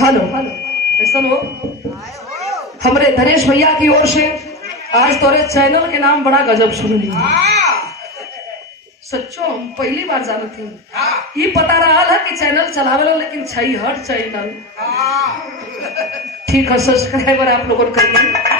Hello ऐसा हो हमारे धनेश भैया की ओर से आज तोरे चैनल के नाम बड़ा गजब सुन ली। सच्चो हम पहली बार जानत थी। ये पता रहा है कि चैनल चलावे लेकिन छई हट चैनल ठीक है। सब्सक्राइबर आप लोगों को करिए।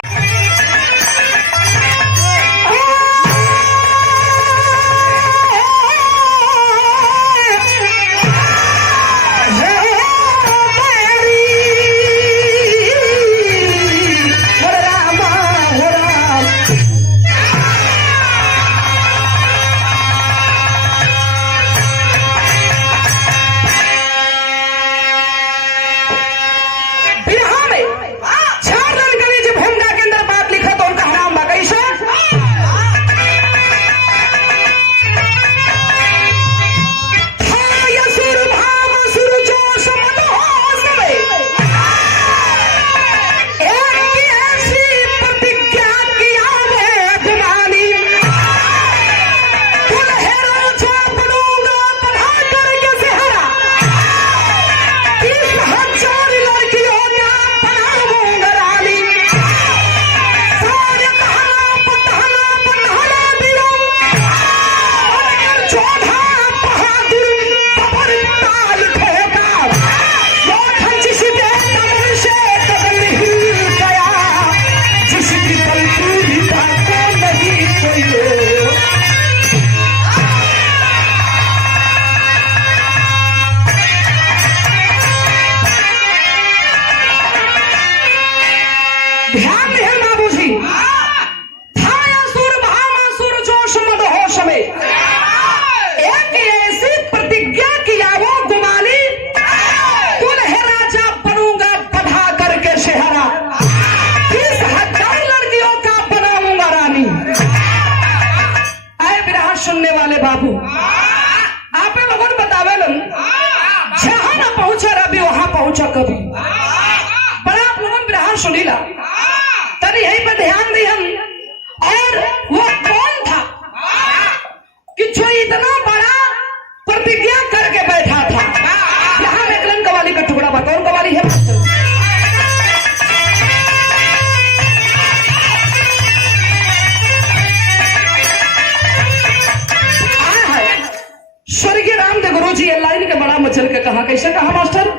ध्यान दे बाबूजी, थायासुर भामासुर जोश मदहोश में एक ऐसी प्रतिज्ञा किया वो गुमानी, दुल्हे राजा बनूंगा बधा करके शहरा, 30,000 लड़कियों का बनाऊंगा रानी। आए विराह सुनने वाले बाबू, आप लोगों ने बतावे जहां ना पहुंचा रवि वहां पहुंचा कभी। बड़ा आप लोगों ने विराह सुनीला तभी यही पर ध्यान दी हम। और वो कौन था कि जो इतना बड़ा प्रतिज्ञा करके बैठा था। यहां एक कवाली का टुकड़ा बात और कवाली है। स्वर्गीय रामदेव गुरु जी लाइन के बड़ा मचल के कहा, कैसे कहा मास्टर?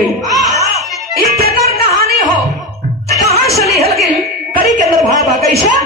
गई। ये केकर कहानी हो, कहां से लिहल गई, कड़ी के अंदर भाव आ कैसे।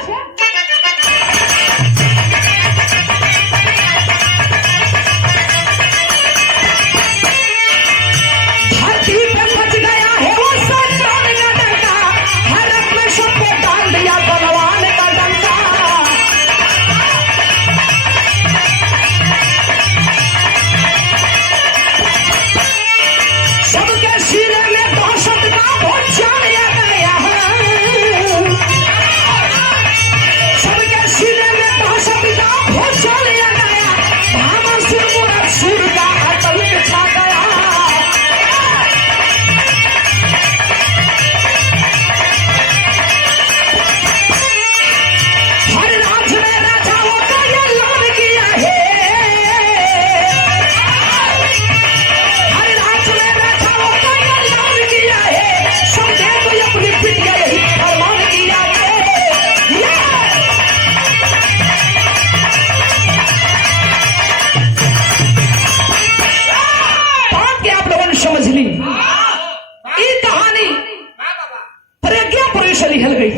लिहल गई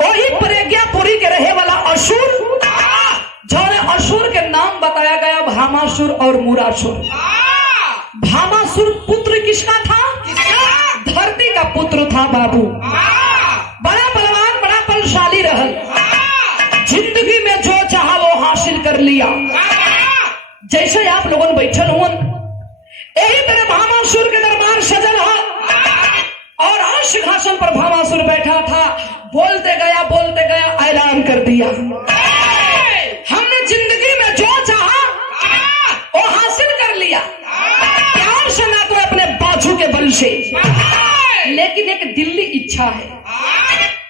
वही प्रज्ञापुरी के रहे वाला असुर, जो असुर के नाम बताया गया भामासुर और मुरासुर। भामासुर पुत्र किसका था, धरती का पुत्र था बाबू। बड़ा बलवान, बड़ा बलशाली रहल, जिंदगी में जो चाहा वो हासिल कर लिया। जैसे आप लोगों बैठल हुए यही तरह भामासुर के दरबार सजल है और सिंहासन पर भामासुर बैठा था। बोलते गया ऐलान कर दिया, हमने जिंदगी में जो चाहा वो हासिल कर लिया, प्यार से ना तो अपने बाजू के बल से, लेकिन एक दिल्ली इच्छा है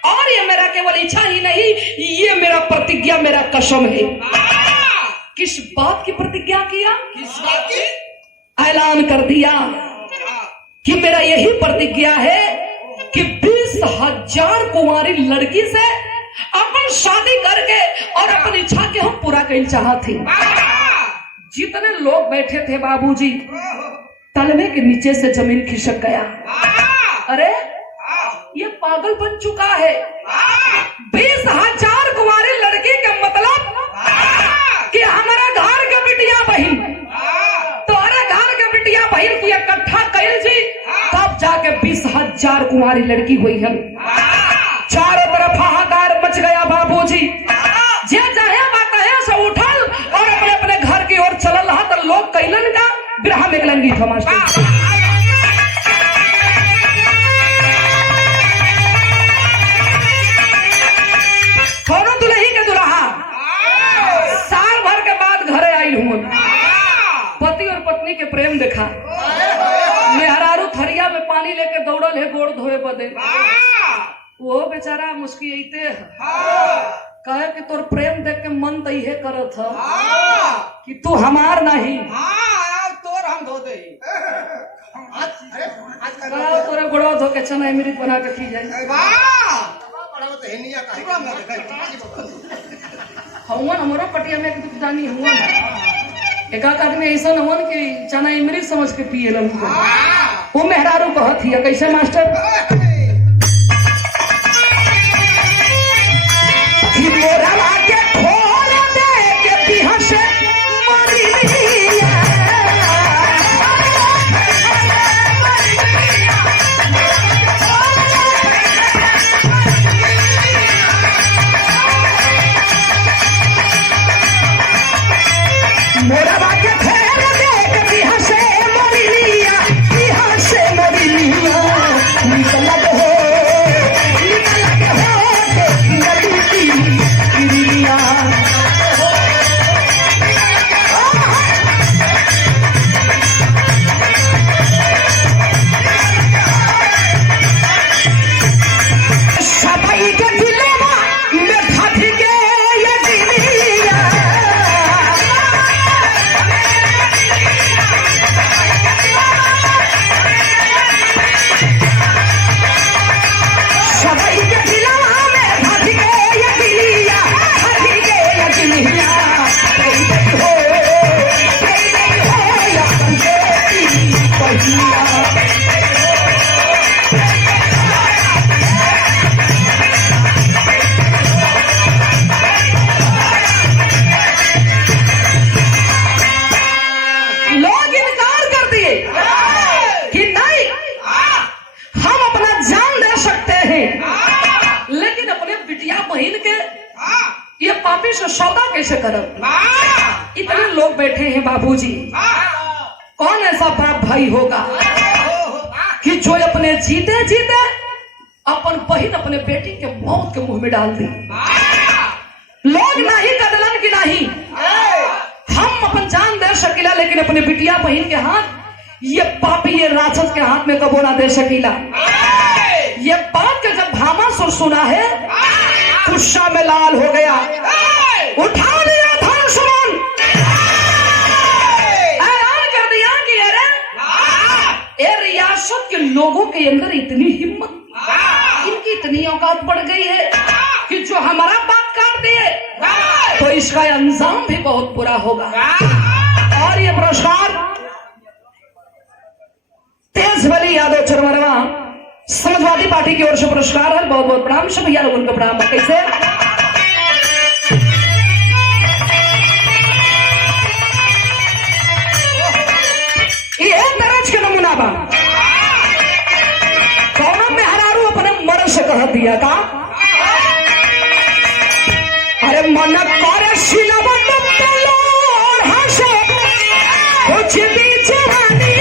और ये मेरा केवल इच्छा ही नहीं, ये मेरा प्रतिज्ञा, मेरा कसम है। किस बात की प्रतिज्ञा किया, किस बात की ऐलान कर दिया कि मेरा यही प्रतिज्ञा है कि 20,000 कुंवारी लड़की से अपन शादी करके और अपनी इच्छा के हम पूरा कर चाहते। जितने लोग बैठे थे बाबूजी, तलवे के नीचे से जमीन खिसक गया। अरे ये पागल बन चुका है। 20,000 कुंवारी लड़की का मतलब कि हमारा घर के बिटिया बहन, तुम्हारा घर के बिटिया बहन की इकट्ठा कैल जी, तब जाके 20,000 कुंवारी लड़की हुई है। चारों तरफ हाहाकार मच गया बाबूजी। जे चाहे बात है से उठल और अपने अपने घर की ओर चलल रहा, तो लोग कैलन का बिरहा में गलंगी था मास्टर। कौनो दुल्ही के दुल्हा साल भर के बाद घरे आई हूँ, पति और पत्नी के प्रेम देखा। मेहरारू थरिया में पानी लेके दौड़ल है गोड़ धोए बदे, वो बेचारा मुस्कियाते है, कहे कि तोर प्रेम देख के मन तो ये करत है कि तू हमार नहीं, तोर हम धो दे। तोरे गोड़वा धो के चना अमृत बना के पी जाए। हवन हमारो पटिया में एक दुकानी हुआ, एक आदमी ऐसा न हुआ कि चना अमृत समझ के पिए लन। वो मेहरारू कहत ही कैसे मास्टर, मोरा के खोल दे के पिहा से मोरा बाके फेर दे के पिहा से मोरी लिया, पिहा से मोरी लिया, निकल हो पापी से सौदा कैसे करब? इतने लोग बैठे हैं बाबूजी, कौन ऐसा बाप भाई होगा कि जो अपने जीते जीते अपन बहन अपने बेटी के मौत के मुंह में डाल दी? लोग नहीं कदलन की नहीं, हम अपन जान दे सकीला, लेकिन अपने बिटिया बहन के हाथ ये पापी ये राक्षस के हाथ में कबो ना दे सकीला। ये बात के जब भामासुर सुना है, गुस्सा में लाल हो गया, उठा लिया धनुष बाण, ऐलान कर दिया कि अरे ये रियासत के लोगों के अंदर इतनी हिम्मत, इनकी इतनी औकात बढ़ गई है कि जो हमारा बात काट दिए तो इसका अंजाम भी बहुत बुरा होगा। और ये पुरस्कार तेज बली यादव चरमरवा समाजवादी पार्टी की ओर से पुरस्कार है। बहुत बहुत प्रणाम सब भैया लोगों का प्रणाम। कैसे ये तरज के नमूना बा, कौन में हरारू अपने मर से कह दिया था, अरे मन कर सिलवट पेलोर हंसे कुछ भी जवानी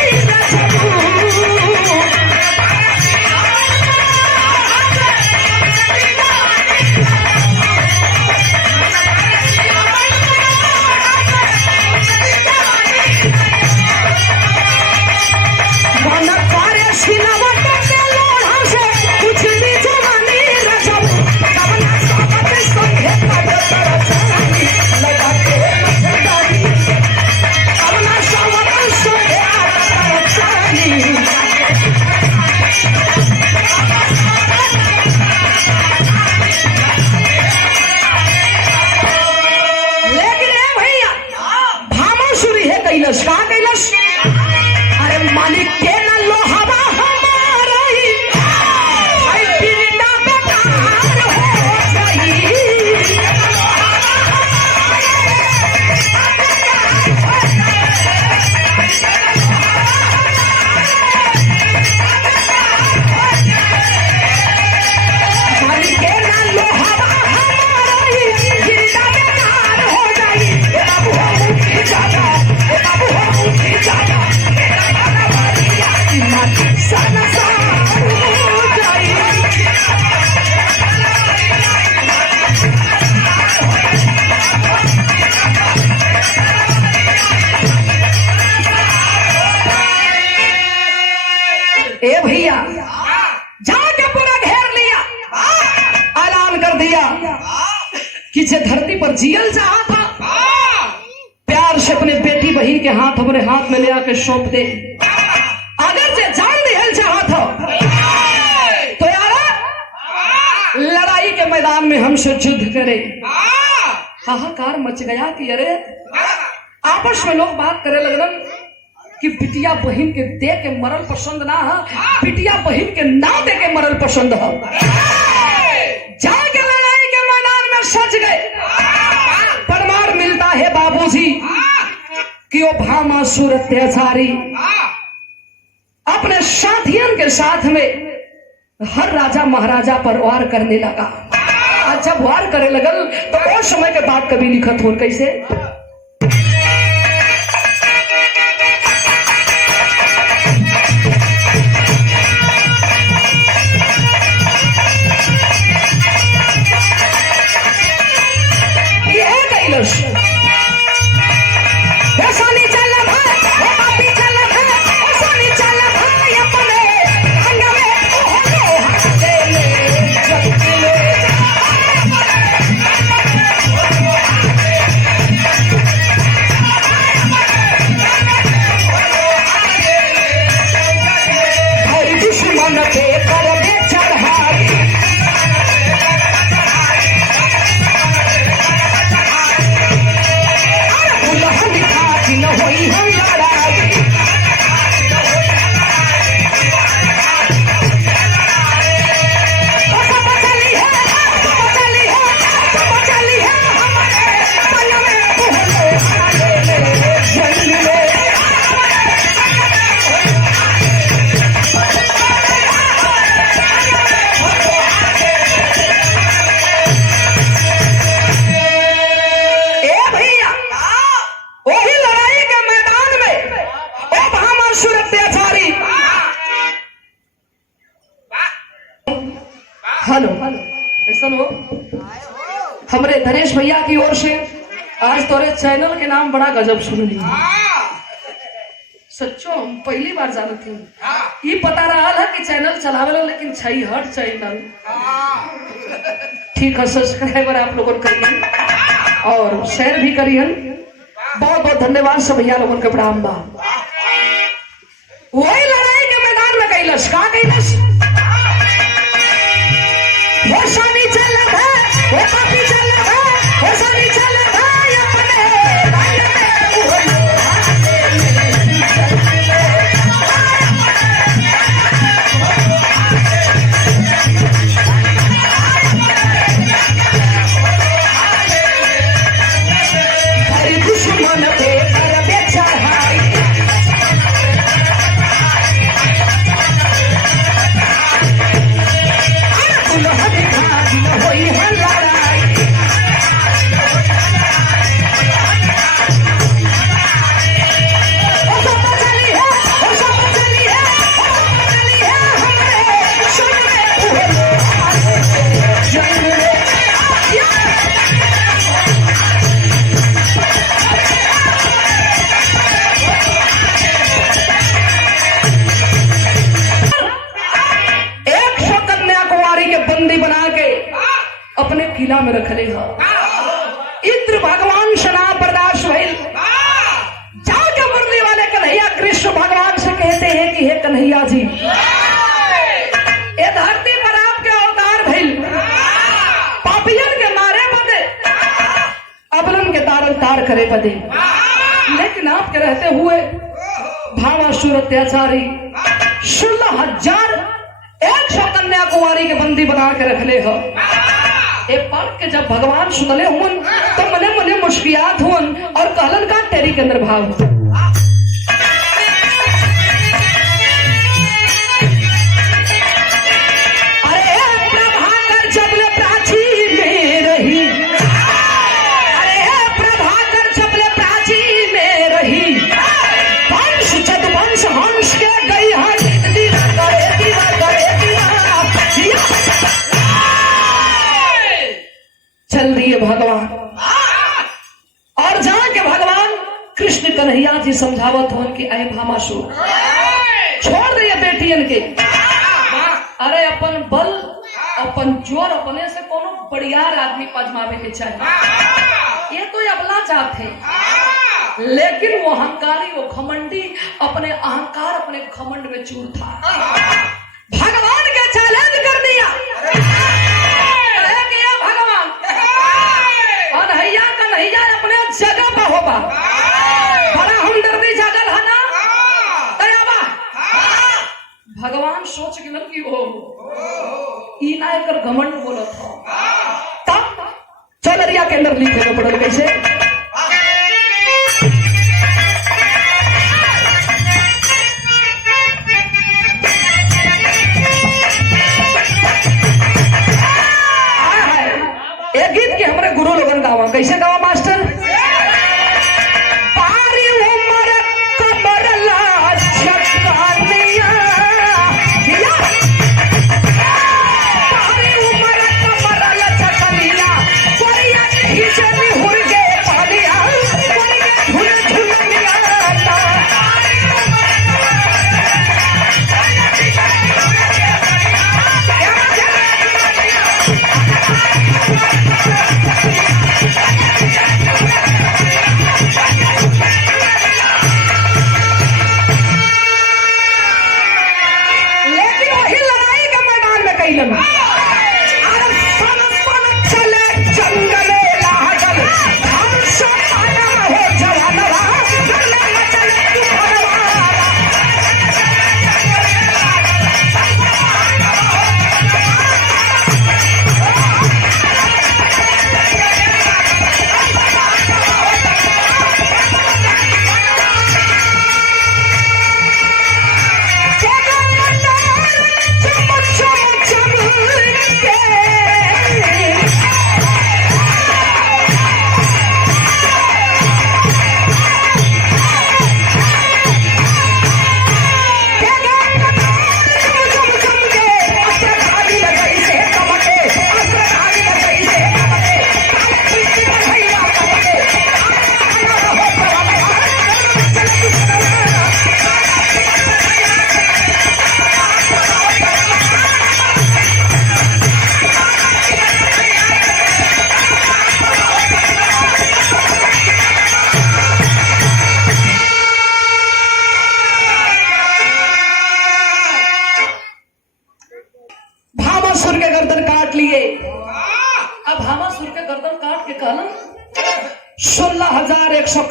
कि जे धरती पर जियल चाहा था, प्यार से अपने बेटी बहन के हाथ अपने हाथ में ले आके सौंप दे। अगर जे जान दिहल चाहा था तो यार लड़ाई के मैदान में हमसे युद्ध करे। हाहाकार मच गया कि अरे आपस में लोग बात करे लगन कि बिटिया बहन के दे के मरल पसंद ना है, बिटिया बहन के ना दे के मरल पसंद है। जाके लड़ाई के मैदान में सच गए। प्रमाण मिलता है बाबूजी कि वो भामासुर अत्याचारी अपने साथियों के साथ में हर राजा महाराजा पर वार करने लगा। और जब वार करे लगल तो और समय के बाद कभी लिखत हो कैसे हेलो ऐसा हो हमरे धनेश भैया की ओर से आज तोरे चैनल के नाम बड़ा गजब सुन ली सच्चो हम पहली बार जानती हूँ ये पता रहा है कि चैनल चलावे लेकिन छई हट चैनल ठीक है सब्सक्राइबर आप लोगों को करिए और शेयर भी करिए बहुत बहुत धन्यवाद सब भैया लोगों के प्रणाम बा वही लड़ाई के मैदान में कैलस का कैलस वो सानी चल है वो पापी चल है वो सानी चल है अपने भाई में हर दुश्मन पे कर बेचढ़ाई होई है लड़ाई वो सब चली है वो सब चली है वो सब चली है हमरे सुन में जंग में एक सौ कन्याकुमारी के बंदी बना के अपने किला में रख ले इंद्र भगवान शना बर्दाश्त भइल जाके मुरली वाले कन्हैया कृष्ण भगवान से कहते हैं कि हे कन्हैया जी ये धरती पर आपके अवतार भइल पापियन के मारे बदे अबलन के तार तार करे बदे लेकिन आपके रहते हुए भावासुर अत्याचारी 16,100 कन्याकुमारी के बंदी बना के रख ले पढ़ के जब भगवान सुनले हुन तो मने मने मुस्कियात हुन और कहलन का तेरी के अंदर भाव अरे प्रभाकर जबले प्राची में रही अरे प्रभाकर जबले प्राची में रही वंश चतुवंश हंस के गई है दीवा करे चल दिए भगवान और जाके भगवान कृष्ण कन्हैया जी समझावत हो कि अय भामासुर छोड़ दिए बेटियन के अरे अपन बल अपन जोर अपने से कोनो बढ़ियार आदमी पजमावे के चाहिए ये तो अबला चाहते लेकिन वो अहंकारी वो घमंडी अपने अहंकार अपने घमंड में चूर था भगवान के चैलेंज कर दिया भगवान कन्हैया कन्हैया अपने जगह पर होगा बड़ा हमदर्दी जागल है ना तैयाबा भगवान सोच गिलन की हो ई ना एकर घमंड बोलत हो तब चलरिया के अंदर लिखे पड़ल कैसे एक गीत के हमारे गुरु लोगन गावा कैसे गावा मास्टर पारी उमर कमर लाज छकानिया पारी उमर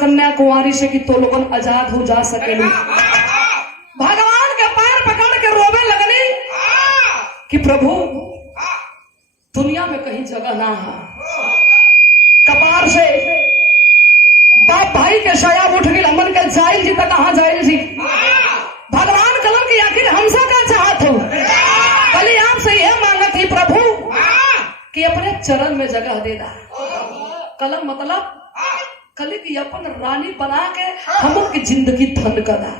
कन्या कुंवारी से कि तो लोगन आजाद हो जा सके। भगवान के पैर पकड़ के रोवे लगनी कि प्रभु दुनिया में कहीं जगह ना है। कपार से बाप भाई के शया उठ गई, अमन के जाइल जी तक कहाँ जाइल जी। भगवान कलम की आखिर हमसे क्या चाहत हो, कल आपसे यह मांगत ही प्रभु कि अपने चरण में जगह दे दा। कलम मतलब कल की अपन रानी बना के हम की जिंदगी धन कर दा।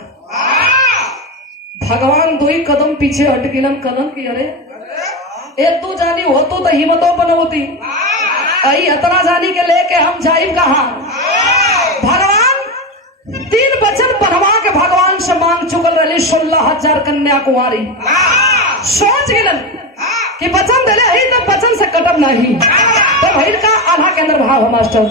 भगवान दो ही कदम पीछे हट गिलन, कलम की अरे एक तू जानी हो तो हिम्मतों बनवती आई अतना जानी के लेके हम जाइब कहा। भगवान 3 वचन बनवा के भगवान से मांग चुकल रही 16,000 कन्या कुमारी। सोच गिलन कि वचन दिले ही तो वचन से कटब नहीं। तो भैल का आधा के अंदर भाव है मास्टर।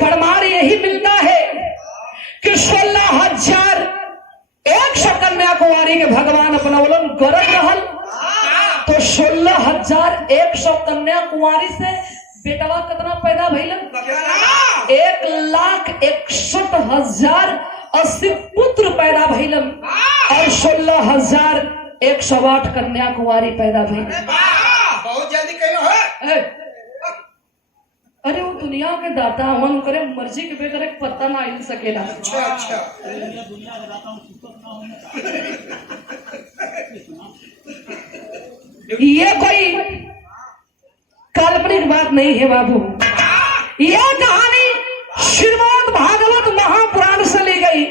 प्रमाण यही मिलता है कि 16,100 कन्या कुमारी के भगवान अपनौलन गरज रहल। तो 16,100 कन्या कुमारी से बेटवा कितना पैदा भइलन? 1,61,080 पुत्र पैदा भइलन और 16,108 कन्या कुमारी पैदा भइलन। बहुत जल्दी कहो है। अरे वो दुनिया के दाता हवन करे मर्जी के बेकर एक पत्ता ना हिल सकेला। अच्छा ये कोई काल्पनिक बात नहीं है बाबू। यह कहानी श्रीमद् भागवत महापुराण से ली गई।